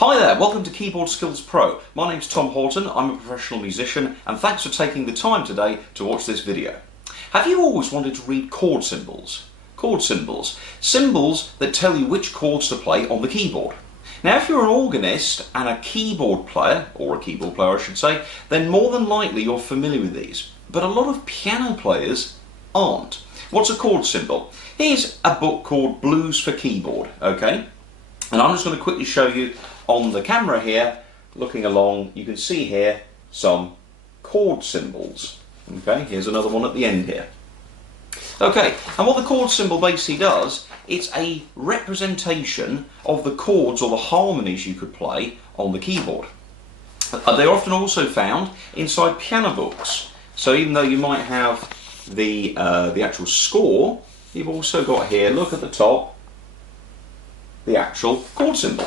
Hi there, welcome to Keyboard Skills Pro. My name's Tom Horton, I'm a professional musician, and thanks for taking the time today to watch this video. Have you always wanted to read chord symbols? Chord symbols. Symbols that tell you which chords to play on the keyboard. Now if you're an organist and a keyboard player, or a keyboard player I should say, then more than likely you're familiar with these. But a lot of piano players aren't. What's a chord symbol? Here's a book called Blues for Keyboard, okay? And I'm just going to quickly show you on the camera here, looking along, you can see here some chord symbols. Okay, here's another one at the end here. Okay, and what the chord symbol basically does, it's a representation of the chords or the harmonies you could play on the keyboard. They're often also found inside piano books. So even though you might have the actual score, you've also got here, look at the top, the actual chord symbol.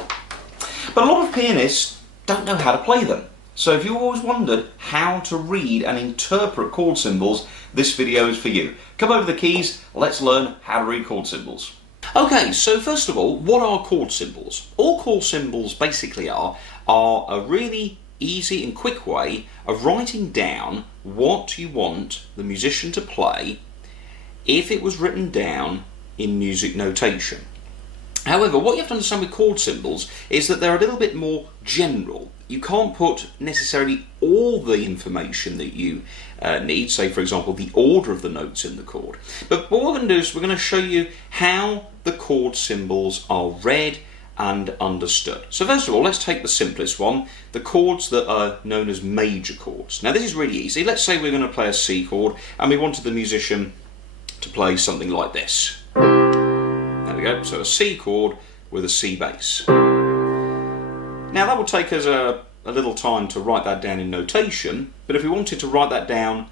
But a lot of pianists don't know how to play them. So if you always wondered how to read and interpret chord symbols, this video is for you. Come over the keys, let's learn how to read chord symbols. Okay, so first of all, what are chord symbols? All chord symbols basically are a really easy and quick way of writing down what you want the musician to play if it was written down in music notation. However, what you have to understand with chord symbols is that they're a little bit more general. You can't put necessarily all the information that you need, say for example the order of the notes in the chord. But what we're going to do is we're going to show you how the chord symbols are read and understood. So first of all, let's take the simplest one, the chords that are known as major chords. Now this is really easy. Let's say we're going to play a C chord and we wanted the musician to play something like this. There we go, so a C chord with a C bass. Now that will take us a little time to write that down in notation, but if we wanted to write that down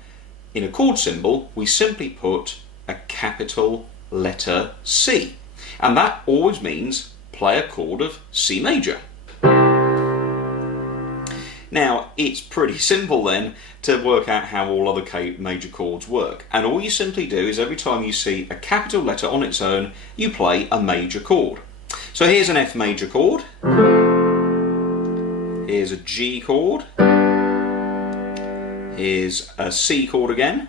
in a chord symbol, we simply put a capital letter C. And that always means play a chord of C major. Now it's pretty simple then to work out how all other major chords work, and all you simply do is every time you see a capital letter on its own you play a major chord. So here's an F major chord, here's a G chord, here's a C chord again,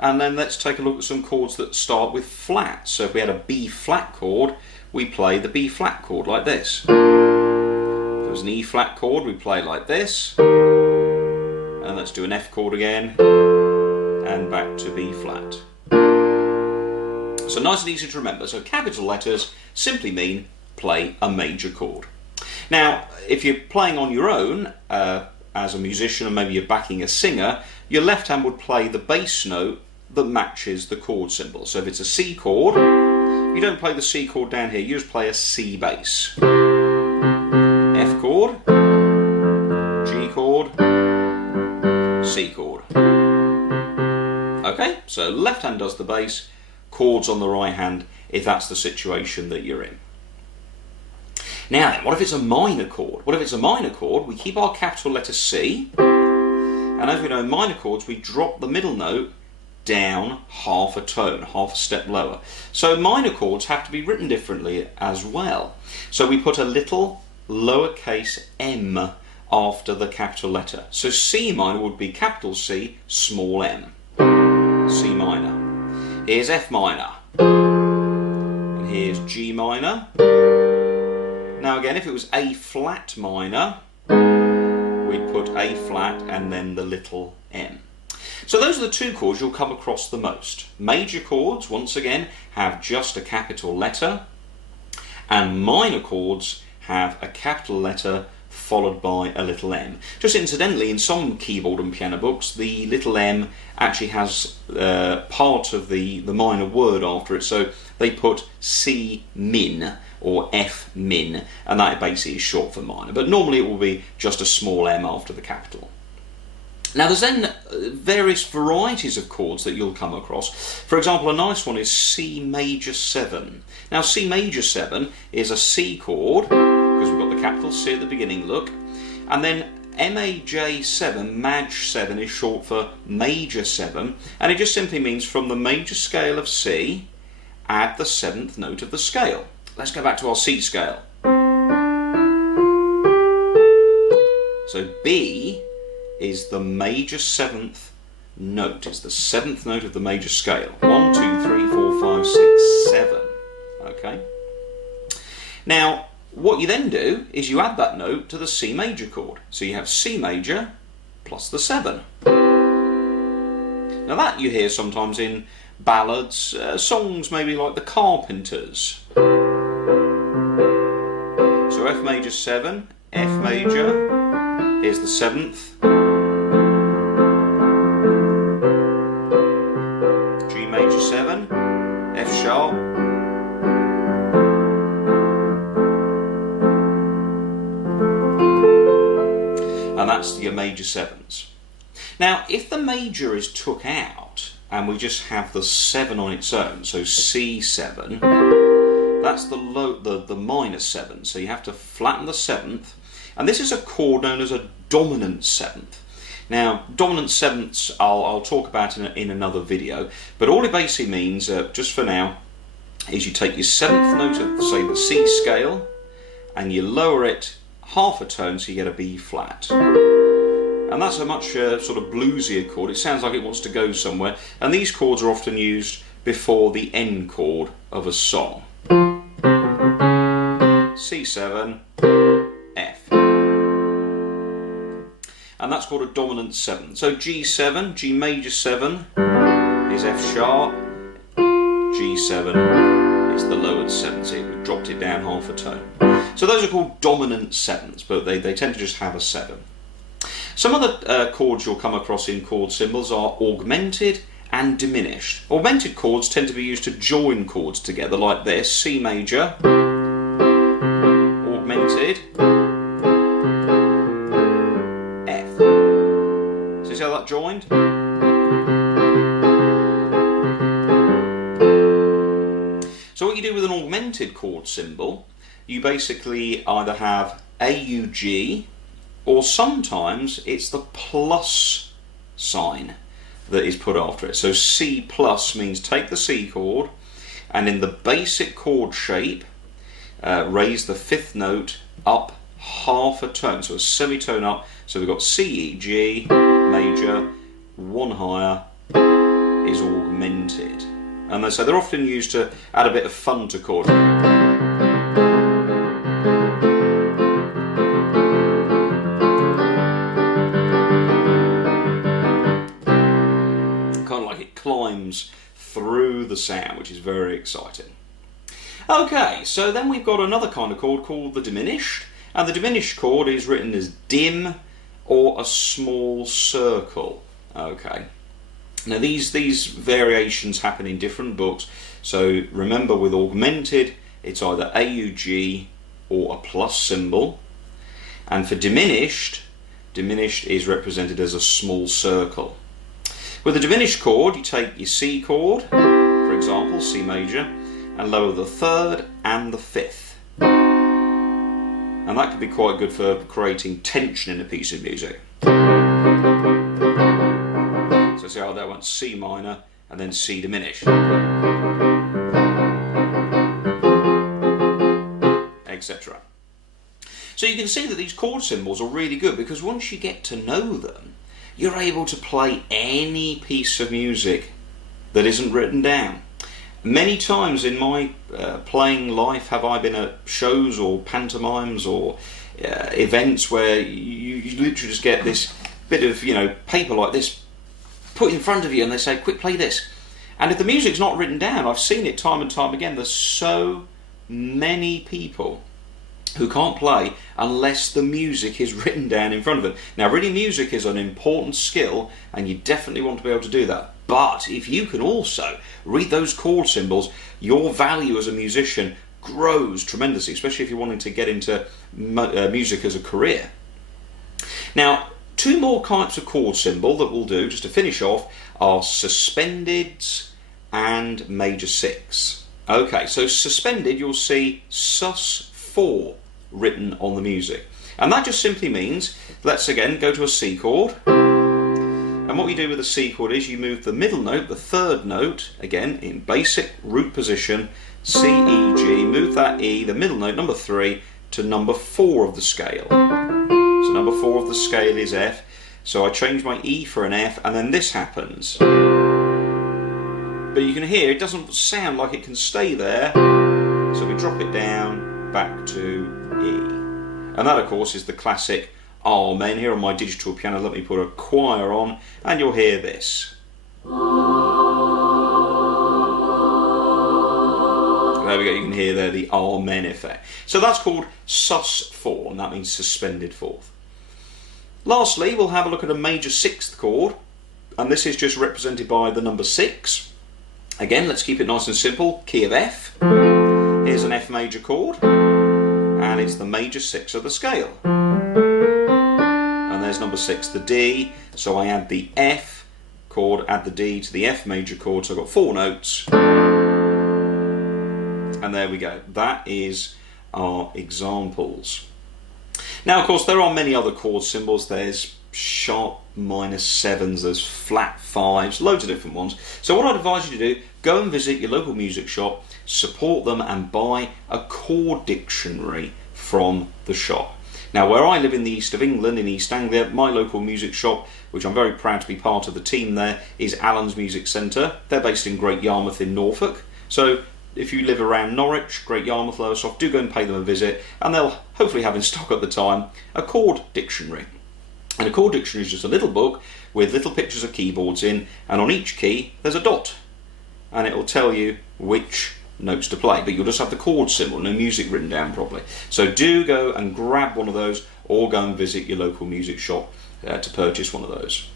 and then let's take a look at some chords that start with flats. So if we had a B flat chord, we play the B flat chord like this. There's an E flat chord, we play like this, and let's do an F chord again, and back to B flat. So nice and easy to remember. So capital letters simply mean play a major chord. Now if you're playing on your own as a musician, or maybe you're backing a singer, your left hand would play the bass note that matches the chord symbol. So if it's a C chord, you don't play the C chord down here, you just play a C bass. F chord, G chord, C chord. Okay, so left hand does the bass, chords on the right hand if that's the situation that you're in. Now then, what if it's a minor chord? Well, if it's a minor chord, we keep our capital letter C, and as we know in minor chords we drop the middle note down half a tone, half a step lower. So minor chords have to be written differently as well. So we put a little lowercase m after the capital letter. So C minor would be capital C, small m. C minor. Here's F minor. And here's G minor. Now again, if it was A flat minor, we'd put A flat and then the little m. So those are the two chords you'll come across the most. Major chords, once again, have just a capital letter, and minor chords have a capital letter followed by a little m. Just incidentally, in some keyboard and piano books, the little m actually has part of the minor word after it, so they put C min or F min, and that basically is short for minor, but normally it will be just a small m after the capital. Now there's then various varieties of chords that you'll come across. For example, a nice one is C major 7. Now C major 7 is a C chord, because we've got the capital C at the beginning, look, and then MAJ7, Maj 7 is short for major 7, and it just simply means from the major scale of C, add the 7th note of the scale. Let's go back to our C scale. So B is the major 7th note. It's the 7th note of the major scale. 1, 2, 3, 4, 5, 6, 7. Okay. Now, what you then do is you add that note to the C major chord. So you have C major plus the 7. Now that you hear sometimes in ballads, songs maybe like the Carpenters. So F major 7, F major, here's the 7th, G major 7, F sharp, and that's your major 7s. Now if the major is took out and we just have the 7 on its own, so C7, that's the minor 7, so you have to flatten the 7th, and this is a chord known as a dominant 7th. Now, dominant 7ths I'll talk about in another video, but all it basically means, just for now, is you take your 7th note of, say, the C scale, and you lower it half a tone so you get a B flat. And that's a much sort of bluesier chord. It sounds like it wants to go somewhere, and these chords are often used before the end chord of a song. C7, F. And that's called a dominant 7. So G7, G major 7 is F sharp, G7 is the lowered 7, see we've dropped it down half a tone. So those are called dominant 7s, but they tend to just have a 7. Some other chords you'll come across in chord symbols are augmented and diminished. Augmented chords tend to be used to join chords together like this, C major, augmented, F. So you see how that joined? So what you do with an augmented chord symbol, you basically either have AUG, or sometimes it's the plus sign that is put after it. So C plus means take the C chord and in the basic chord shape raise the 5th note up half a tone, so a semitone up. So we've got C, E, G major, 1 higher is augmented, and so they're often used to add a bit of fun to chords. Climbs through the sound, which is very exciting. Okay, so then we've got another kind of chord called the diminished, and the diminished chord is written as dim or a small circle. Okay, now these variations happen in different books, so remember with augmented it's either AUG or a plus symbol, and for diminished is represented as a small circle. With a diminished chord, you take your C chord, for example, C major, and lower the 3rd and the 5th. And that can be quite good for creating tension in a piece of music. So see how that went C minor and then C diminished, etc. So you can see that these chord symbols are really good because once you get to know them, you're able to play any piece of music that isn't written down. Many times in my playing life have I been at shows or pantomimes or events where you literally just get this bit of paper like this put in front of you and they say, quick, play this. And if the music's not written down, I've seen it time and time again, there's so many people who can't play unless the music is written down in front of them. Now reading music is an important skill and you definitely want to be able to do that. But if you can also read those chord symbols, your value as a musician grows tremendously, especially if you're wanting to get into music as a career. Now 2 more types of chord symbol that we'll do just to finish off are suspendeds and major 6. Okay, so suspended you'll see sus4 written on the music, and that just simply means, let's again go to a C chord, and what we do with the C chord is you move the middle note, the 3rd note, again in basic root position, C, E, G, move that E, the middle note, number 3, to number 4 of the scale. So number 4 of the scale is F, so I change my E for an F, and then this happens. But you can hear it doesn't sound like it can stay there, so we drop it down back to E. And that, of course, is the classic Amen. Here on my digital piano, let me put a choir on, and you'll hear this. There we go, you can hear there the Amen effect. So that's called sus4, and that means suspended fourth. Lastly, we'll have a look at a major 6th chord, and this is just represented by the number 6. Again, let's keep it nice and simple. Key of F. Here's an F major chord, and it's the major 6 of the scale. And there's number 6, the D, so I add the F chord, add the D to the F major chord, so I've got 4 notes. And there we go. That is our examples. Now, of course, there are many other chord symbols. There's sharp minor 7s, there's flat 5s, loads of different ones. So what I'd advise you to do, go and visit your local music shop, support them, and buy a chord dictionary from the shop. Now, where I live in the east of England, in East Anglia, my local music shop, which I'm very proud to be part of the team there, is Allen's Music Centre. They're based in Great Yarmouth in Norfolk. So if you live around Norwich, Great Yarmouth, Lowestoft, do go and pay them a visit, and they'll hopefully have in stock at the time a chord dictionary. And a chord dictionary is just a little book with little pictures of keyboards in, and on each key there's a dot, and it will tell you which notes to play, but you'll just have the chord symbol, no music written down properly. So do go and grab one of those, or go and visit your local music shop to purchase one of those.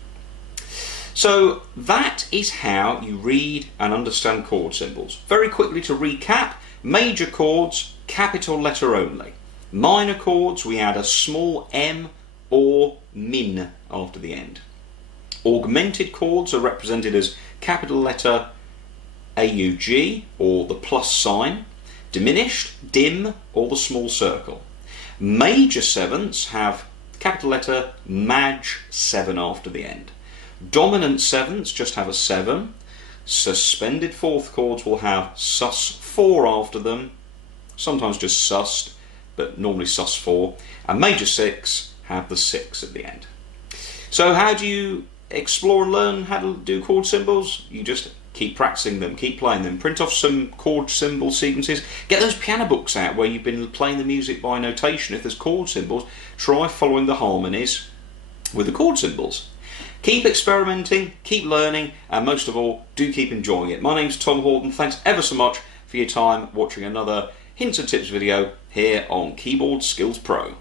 So that is how you read and understand chord symbols. Very quickly to recap, major chords, capital letter only. Minor chords, we add a small M or min after the end. Augmented chords are represented as capital letter AUG or the plus sign. Diminished, dim or the small circle. Major sevenths have capital letter Maj 7 after the end. Dominant sevenths just have a 7. Suspended fourth chords will have sus4 after them, sometimes just sussed, but normally sus4. And major 6 have the 6 at the end. So how do you explore and learn how to do chord symbols? You just keep practicing them, keep playing them, print off some chord symbol sequences, get those piano books out where you've been playing the music by notation. If there's chord symbols, try following the harmonies with the chord symbols. Keep experimenting, keep learning, and most of all, do keep enjoying it. My name's Tom Horton. Thanks ever so much for your time watching another Hints and Tips video here on Keyboard Skills Pro.